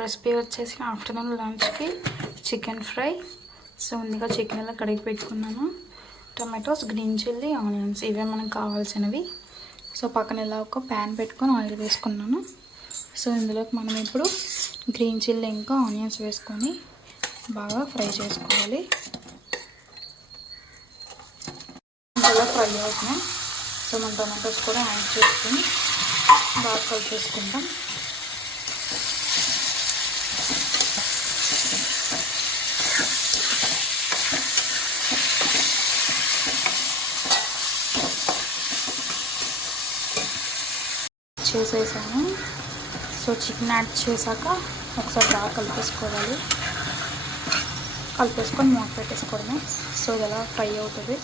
Recipe వచ్చేసి afternoon లంచ్కి chicken fry. So ముందుగా చికెన్ ఎలా కడిగి పెట్టుకున్నాను. టమాటోస్, గ్రీన్ చిల్లీ, ఆనియన్స్ ఇవే మనకు కావాల్సినవి. సో పక్కన ఇలా ఒక ప్యాన్ పెట్టుకొని ఆయిల్ వేసుకున్నాను. సో ఇందులోకి మనం ఇప్పుడు గ్రీన్ చిల్లీ ఇంకా ఆనియన్స్ వేసుకొని బాగా ఫ్రై చేసుకోవాలి. ఇలా ఫ్రై అవుతున్నాయి. సో మన టమాటోస్ కూడా యాడ్ చేసుకొని బాగా కలిపేసుకుంటాం. చేసేసాను. సో చికెన్ యాడ్ చేశాక ఒకసారి బాగా కలిపేసుకోవాలి. కలిపేసుకొని మూత పెట్టేసుకోవడమే. సో ఇది ఎలా ఫ్రై అవుతుంది.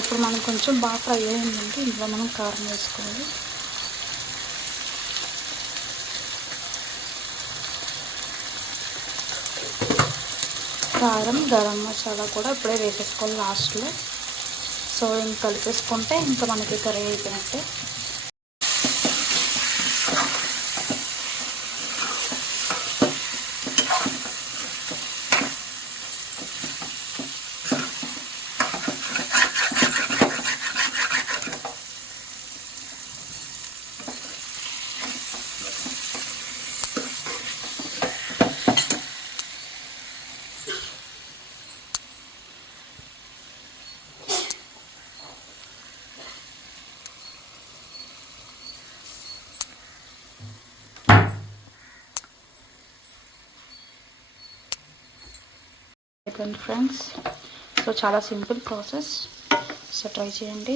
ఇప్పుడు మనం కొంచెం బాగా ఫ్రై అయిందంటే ఇందులో మనం కారం వేసుకోవాలి. కారం, గరం మసాలా కూడా ఇప్పుడే వేసేసుకోవాలి లాస్ట్లో. సో ఇంక కలిపేసుకుంటే ఇంకా మనకి కర్రీ అయిపోయినట్టే. ఫ్రెండ్స్, సో చాలా సింపుల్ ప్రాసెస్. సో ట్రై చేయండి.